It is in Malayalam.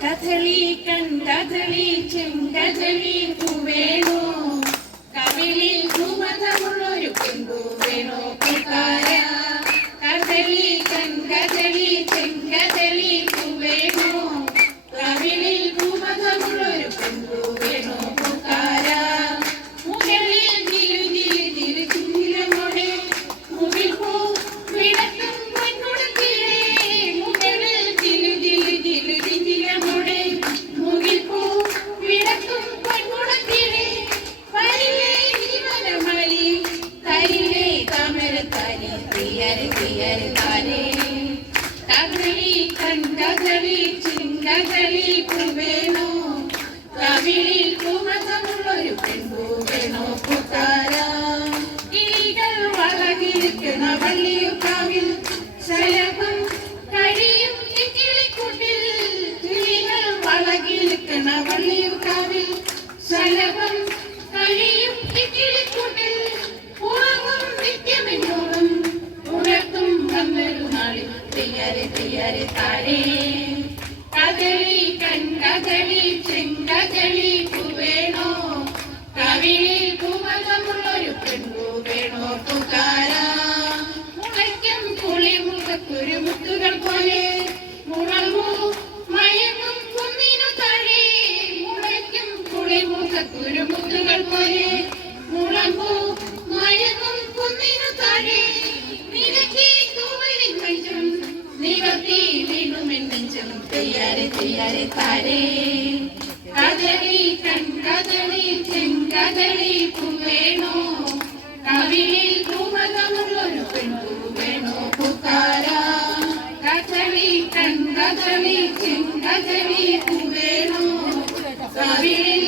കഥളി കൺകഥളി ചെങ്കഥളി പൂവേണോ കവിളിൽ കുമതമുള്ളൊരു പെൺപൂ വേണോ പുകാര കഥളി കൺകഥളി ചെങ്കഥളി പൂവേണോ കവിളിൽ കുമതമുള്ളൊരു പെൺപൂ വേണോ പുകാര മുകളിൽ തിരു തിരു തിരു ചിന്തിലമോടെ മുകിൽ പൂ വിളക്കും പൊൻകുടത്തിലേ മുകളിൽ തിരു തിരു തിരു ചിന്തിലമോടെ മുകിൽ പൂ വിളക്കും പൊൻകുടത്തിലേ പരിലേ ജീവനമലി കരിലേ താമരത്താലി പ്രിയരെ പ്രിയരെ താരേ കഥളി കൺകഥളി ചിങ്കഥളി പൂവേണോ കവിളിൽ കുമതമുള്ളൊരു പെൺപൂ വേണോ പുകാര കിളികൾ വളകിരിക്കുന്ന വള്ളിയുക്കാവിൽ ശലഭം കഴിയും കിളിക്കൂട്ടിൽ കിളികൾ വളകിരിക്കുന്ന വള്ളിയുക്കാവിൽ ശലഭം കഴിയും കിളിക്കൂട്ടിൽ ഉറങ്ങും നിത്യമെന്നോളം ഉണർത്തും വന്നൊരു നാളിൽ പ്രിയരെ പ്രിയരെ താരേ കഥളി കൺകഥളി ചെങ്കഥളി പൂവേണോ കവിളിൽ കുമതമുള്ളൊരു പെൺപൂ വേണോ പുകാര മുളയ്ക്കും പുളിമുഖത്തൊരു മുത്തുകൾ പോലെ മുളങ്ങൂ മയങ്ങും കുന്നിനു താഴെ മുളയ്ക്കും പുളിമുഖത്തൊരു മുത്തുകൾ പോലെ മുളങ്ങൂ മയങ്ങും കുന്നിനു താഴെ നിരക്കി തൂവലിൻ നെഞ്ചും നിവർത്തി വീണുമെൻ നെഞ്ചും തെയ്യാരെ തെയ്യാരെ താരേ കഥളി കൺകഥളി ചെങ്കഥളി പൂവേണോ കവിളിൽ കുമതമുള്ളൊരു പെൺപൂ വേണോ പുകാര കഥളി കൺകഥളി ചെങ്കഥളി പൂവേണോ കവിളിൽ